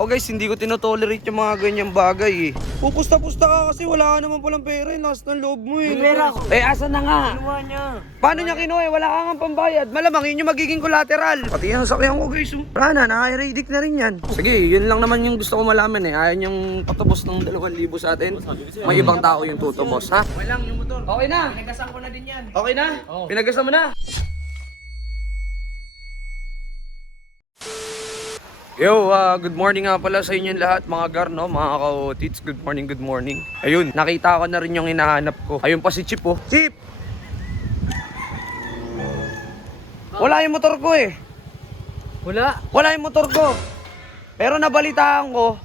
Oh guys, hindi ko tinotolerate yung mga ganyang bagay eh. Pupusta-pusta ka kasi wala ka naman palang pera eh. Lakas ng loob mo eh. pera ako. Eh, asan na nga? Kinuha niya. Paano niya kinuha eh? Wala ka nga pambayad. Malamang yun yung magiging collateral. Pati yung sakyan ko guys. oh. Wala na, naka-radic na rin yan. Sige, yun lang naman yung gusto ko malaman eh. Ayaw niyang patubos ng 2,000 sa atin. May ibang tao yung tutubos, ha? Okay lang yung motor. Okay na. Nagasan ko na din yan. Okay na? Pinagasan mo na? Yo, ah, good morning nga pala sa inyong lahat mga gar, no? Mga ka-tits, good morning, good morning. Ayun, nakita ko na rin yung hinahanap ko. Ayun pa si Chip, oh. Chip! Wala yung motor ko eh. Wala. Wala yung motor ko. Pero nabalitaan ko,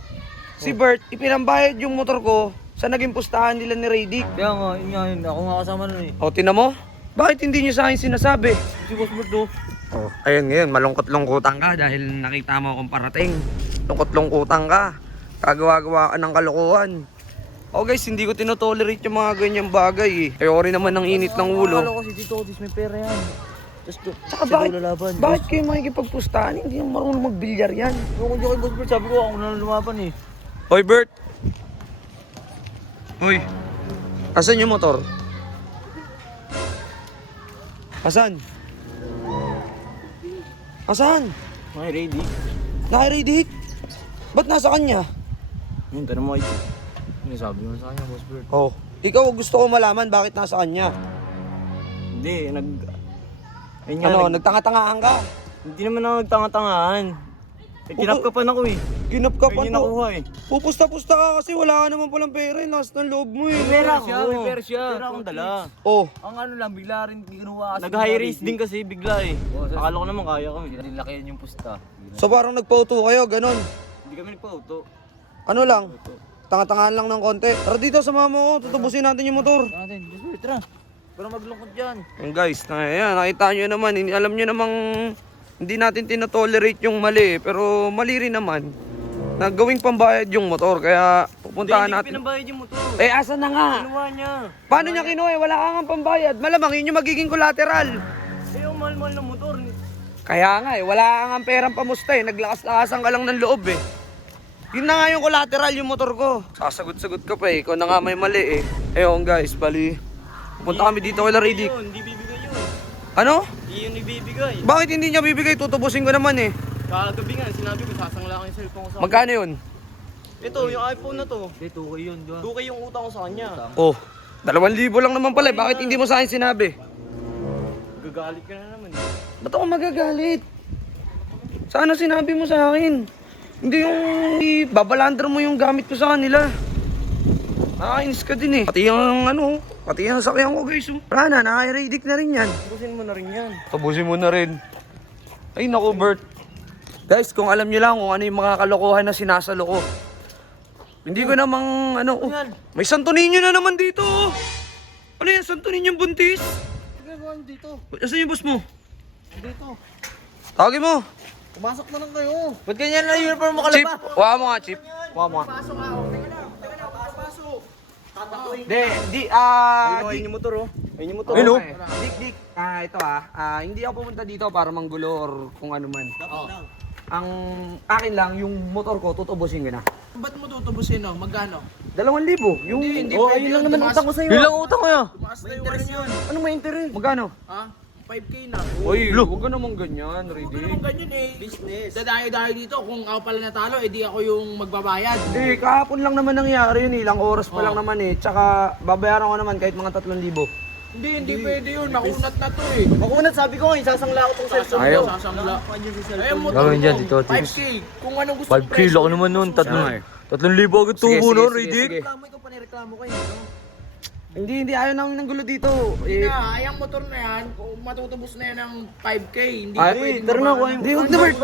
si Bert, ipinambayad yung motor ko sa naging pustahan nila ni Radic. Kaya nga, yun nga yun. Ako nga kasama nun eh. O, tinan mo? Bakit hindi niyo sa akin sinasabi? Si Boss Bert do. Oh, ayun ngayon, malungkot-lungkutan ka dahil nakita mo akong parating. Lungkot-lungkutan ka. Kagawa-gawa ka ng kalokohan. Oh guys, hindi ko tinotolerate yung mga ganyang bagay eh. Ayoko rin naman ng init ng Akala ulo. ko si Tito Otis may pera yan. Tapos Tsaka siya bakit, lalaban. bakit kayo makikipagpustahan? Hindi yung marunong magbilyar yan. Yung kung kay Boss Bert, sabi ko ako na lumaban eh. Hoy Bert! Hoy! Asan yung motor? Asan? Asan? Okay, ready? Naka-radic? Ba't nasa kanya? Yung tanong mo ito. Ano sabi mo sa kanya, Boss Bert? Oh, ikaw gusto ko malaman bakit nasa kanya. Hindi, nag... Ayun nga, Ano, nag... nagtanga-tangaan ka? Hindi naman ako nagtanga-tangaan. Eh, ako eh. Kinap ka pa Ayun yung to. nakuha eh. Pupusta-pusta ka kasi wala ka naman palang pera eh. Lakas ng loob mo eh. Pera ako. May pera siya. Pera akong dala. Oh, Ang ano lang, bigla rin kinuha kasi. Nag-high race din kasi bigla eh. Akala ko naman kaya ko eh. Nilakihan yung pusta. so parang nagpauto kayo, ganun. Hindi kami nagpa-auto. Ano lang? Tanga-tangaan lang ng konti. Tara dito, sama mo ko. Tutubusin natin yung motor. Natin, tara. Para maglungkot dyan. Guys, na yan, nakita nyo naman, alam nyo namang hindi natin tinotolerate yung mali, pero mali rin naman na gawing pambayad yung motor, kaya pupuntahan Hindi, hindi natin. pinabayad yung motor. Eh, asan na nga? Kinuha niya. Paano niya kinuha? eh? Wala ka nga pambayad. Malamang yun yung magiging collateral. Eh, yung mahal-mahal na motor. Kaya nga eh, wala ka nga perang pamusta eh. Naglakas-lakasan ka lang ng loob eh. Yun na nga yung collateral yung motor ko. Sasagot-sagot ka pa eh. Ikaw na nga may mali eh. Ayun guys, bali. Punta kami dito kay Laridik. Yun, hindi bibigay yun. Ano? Hindi yun ibibigay. Bakit hindi niya bibigay? Tutubusin ko naman eh. Kagabi nga, sinabi ko, sasangla ko yung cellphone ko sa Magkano yun? Ito, yung iPhone na to. Hindi, tukay yun. Diba? 2K yung utang ko sa kanya. Oh, dalawang libo lang naman pala eh. Bakit hindi mo sa akin sinabi? Gagalit ka na naman. eh. Ba't ako magagalit? Sana sinabi mo sa akin. Hindi yung babalandra mo yung gamit ko sa kanila. Nakakainis ka din eh. Pati yung ano, pati yung sakyan ko guys. Oh. Wala na, naka-radic na rin yan. Tubusin mo na rin yan. Tabusin mo na rin. Ay naku Bert. Guys, kung alam niyo lang kung ano yung mga kalokohan na sinasalo ko. Hindi ko namang ano, oh, may Santo Niño na naman dito. oh. Ano yan, Santo Niño buntis? Ginagawa niyo dito. Asan yung boss mo? Dito. Tawagin mo. Pumasok na lang kayo. Ba't ganyan na uniform mo Chip, wala mo nga, Chip. Wala mo nga. Hindi, di, ah, Ayun, ayun yung motor oh. Ayun yung motor. Ayun, oh. Dik, dik. Ah, ito ah. Ah, hindi ako pumunta dito para manggulo or kung ano man. Ang akin lang, yung motor ko, tutubusin ko na. Ba't mo tutubusin no? Magkano? Dalawang libo. Yung, Hindi, Oh, pwede ayun yun. lang naman Tumaas- utang ko sa'yo. Yun lang utang ko yun. Tumaas na yung ano yun. Ano may interest? magkano? Ha? 5k na. Uy, huwag ka naman ganyan, Huwag Riddick. naman ganyan eh. Business. Dadayo-dayo dito. Kung ako pala natalo, eh di ako yung magbabayad. Hindi, kahapon lang naman nangyari yun, eh. ilang oras pa lang naman eh. Tsaka, babayaran ko naman kahit mga 3,000. Hindi, hindi pwede yun. Nakunat na to eh. Makunat sabi ko nga, isasangla ko tong cellphone Ayaw. ko. Sasangla. Ayun mo Gawin dyan, Tito Otis. 5k. Kung anong gusto 5K, laki naman nun. Tatlong, tatlong libo agad tubo nun, Riddick. Reklamo ikaw pa nireklamo kayo. No? Hindi, hindi, ayaw namin ng gulo dito. Eh, Na, ayang motor na yan, kung matutubos na yan ng 5k, hindi Ay, pwede Tara na, Hindi, huwag na, Bert.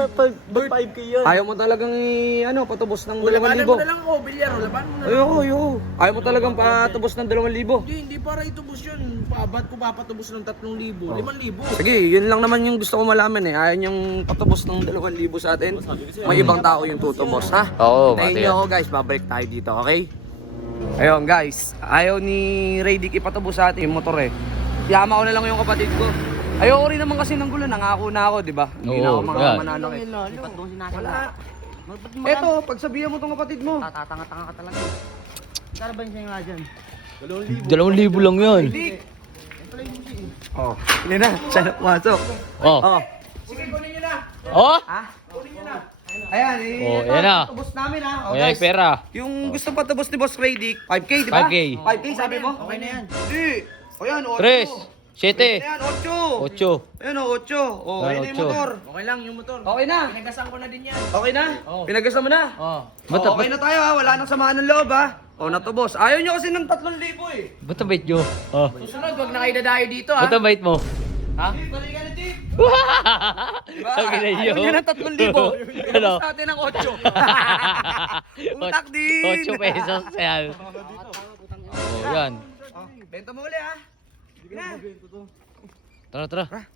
Ba't 5k yan? ayaw mo talagang i- ano, patubos ng O, labanan 2,000. mo na lang ako, bilyar. o, Labanan mo na lang. Ayoko, ayoko. Ayaw mo talagang patubos ng 2,000. Hindi, hindi para itubos yun. Pa, ba't ko papatubos ng 3,000? 5,000. Sige, yun lang naman yung gusto ko malaman eh. Ayaw niyang patubos ng 2,000 sa atin. May ibang tao yung tutubos, ha? Oo, Hintayin niyo yan. ako guys, babalik tayo dito, okay? Ayun guys, ayaw ni Radic ipatubos sa atin yung motor eh. Yama ko na lang yung kapatid ko. Ayoko rin naman kasi ng gulo, nangako na ako, di ba? Hindi na ako mga yan. mananakit. Wala. Eto, pagsabihan mo tong kapatid mo. Tatatanga-tanga ka talaga. Kano ba yung sa'yo nga dyan? Dalawang libo lang yun. Dik! Oh, hindi na. Siya na pumasok. Oh. Oh. Oh? Ayan, eh. Oh, ito, ayan na. Tubos namin ha. Oh, yan, guys. pera. Yung gusto patubos ni Boss Radic, 5K, di ba? 5K. 5K sabi mo? Okay na yan. Hindi. O yan, 8. Tres. Siete. Ayan, 8. Ocho. Ayan o, 8. O, Ayan, ayan na yung otso. motor. Okay lang yung motor. Okay na. Pinagasan ko na din yan. Okay na? Oo. Pinagasan mo na? Oh. Ba't, Oh, okay na tayo ha, wala nang samaan ng loob ha. O, natubos. Ayaw nyo kasi ng 3,000 eh. ba't ang bait nyo? Oh. Susunod, wag na kayo dadayo dito ha. Ba't ang bait mo? Ha? Balik ka na, Chief. Diba? Sabi na Ayaw nyo ng 3,000. Ano? Pinabos natin ng 8. Utak din. 8 pesos yan. Oh, yan. Oh, benta mo uli ha. Na. Tara, tara.